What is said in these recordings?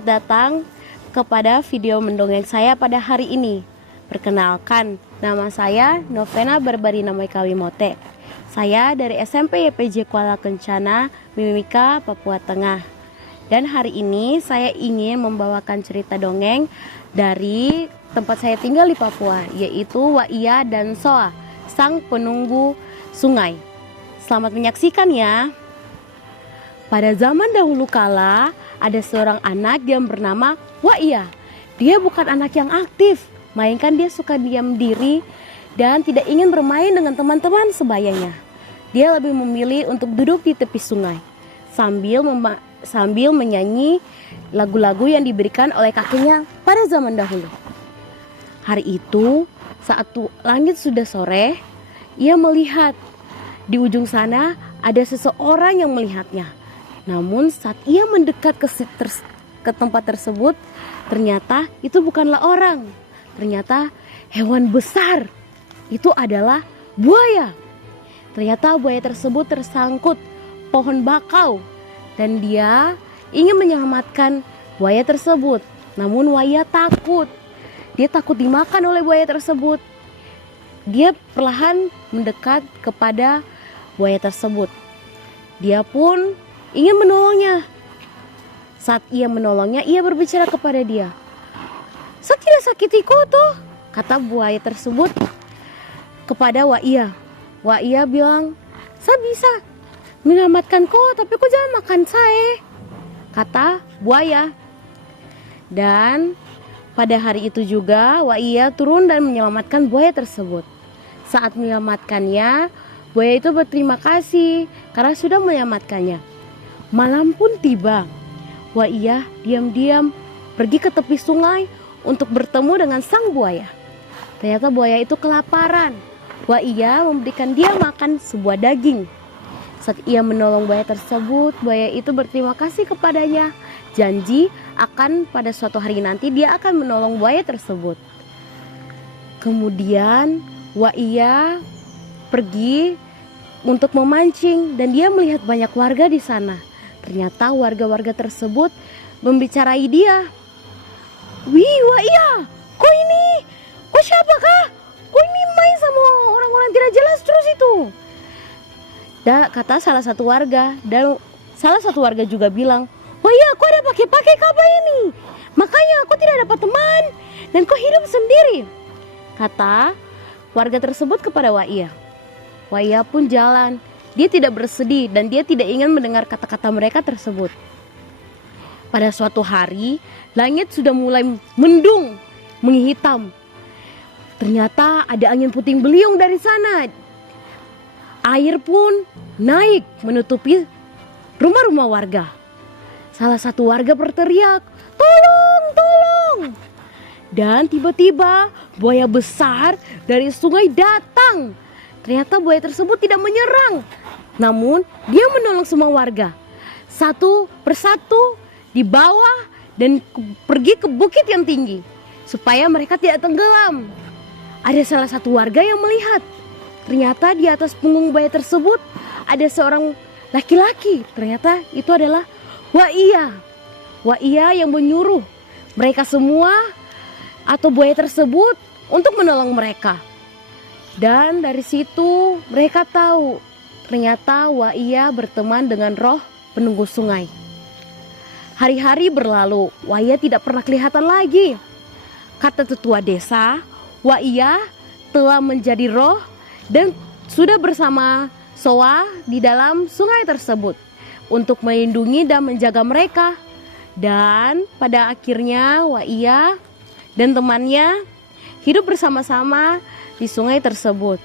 selamat datang kepada video mendongeng saya pada hari ini. Perkenalkan, nama saya Novena Barbarina Moikawimote. Saya dari SMP YPJ Kuala Kencana, Mimika, Papua Tengah. Dan hari ini saya ingin membawakan cerita dongeng dari tempat saya tinggal di Papua, yaitu Waiya dan Soa, sang penunggu sungai. Selamat menyaksikan ya. Pada zaman dahulu kala, ada seorang anak yang bernama Waiya. Dia bukan anak yang aktif, melainkan dia suka diam diri dan tidak ingin bermain dengan teman-teman sebayanya. Dia lebih memilih untuk duduk di tepi sungai sambil menyanyi lagu-lagu yang diberikan oleh kakeknya pada zaman dahulu. Hari itu, saat langit sudah sore, ia melihat di ujung sana ada seseorang yang melihatnya. Namun saat ia mendekat ke tempat tersebut, ternyata itu bukanlah orang. Ternyata hewan besar. Itu adalah buaya. Ternyata buaya tersebut tersangkut pohon bakau dan dia ingin menyelamatkan buaya tersebut. Namun Waiya takut. Dia takut dimakan oleh buaya tersebut. Dia perlahan mendekat kepada buaya tersebut. Dia pun ingin menolongnya. Saat ia menolongnya, ia berbicara kepada dia. "Saya tidak sakitiku tuh," kata buaya tersebut kepada Waiya. Waiya bilang, "Saya bisa menyelamatkan kau, tapi kau jangan makan saya," kata buaya. Dan pada hari itu juga Waiya turun dan menyelamatkan buaya tersebut. Saat menyelamatkannya, buaya itu berterima kasih karena sudah menyelamatkannya. Malam pun tiba. Waiya diam-diam pergi ke tepi sungai untuk bertemu dengan sang buaya. Ternyata buaya itu kelaparan. Waiya memberikan dia makan sebuah daging. Saat ia menolong buaya tersebut, buaya itu berterima kasih kepadanya. Janji akan pada suatu hari nanti dia akan menolong buaya tersebut. Kemudian Waiya pergi untuk memancing dan dia melihat banyak warga di sana. Ternyata warga-warga tersebut membicarai dia. "Wih Waiya, kau siapa kah? Kau ini main sama orang-orang tidak jelas terus itu," kata salah satu warga. Dan salah satu warga juga bilang, "Waiya, kau ada pakai apa ini? Makanya kau tidak dapat teman dan kau hidup sendiri," kata warga tersebut kepada Waiya. Waiya pun jalan. Dia tidak bersedih dan dia tidak ingin mendengar kata-kata mereka tersebut. Pada suatu hari, langit sudah mulai mendung, menghitam. Ternyata ada angin puting beliung dari sana. Air pun naik menutupi rumah-rumah warga. Salah satu warga berteriak, "Tolong, tolong!" Dan tiba-tiba buaya besar dari sungai datang. Ternyata buaya tersebut tidak menyerang, namun dia menolong semua warga. Satu persatu di bawah dan pergi ke bukit yang tinggi supaya mereka tidak tenggelam. Ada salah satu warga yang melihat. Ternyata di atas punggung buaya tersebut ada seorang laki-laki. Ternyata itu adalah Waiya. Waiya yang menyuruh mereka semua atau buaya tersebut untuk menolong mereka. Dan dari situ mereka tahu ternyata Waiya berteman dengan roh penunggu sungai. Hari-hari berlalu, Waiya tidak pernah kelihatan lagi. Kata tetua desa, Waiya telah menjadi roh dan sudah bersama Soa di dalam sungai tersebut untuk melindungi dan menjaga mereka. Dan pada akhirnya Waiya dan temannya hidup bersama-sama di sungai tersebut.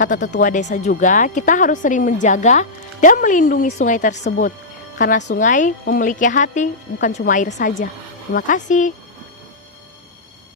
Kata tetua desa juga, kita harus sering menjaga dan melindungi sungai tersebut. Karena sungai memiliki hati, bukan cuma air saja. Terima kasih.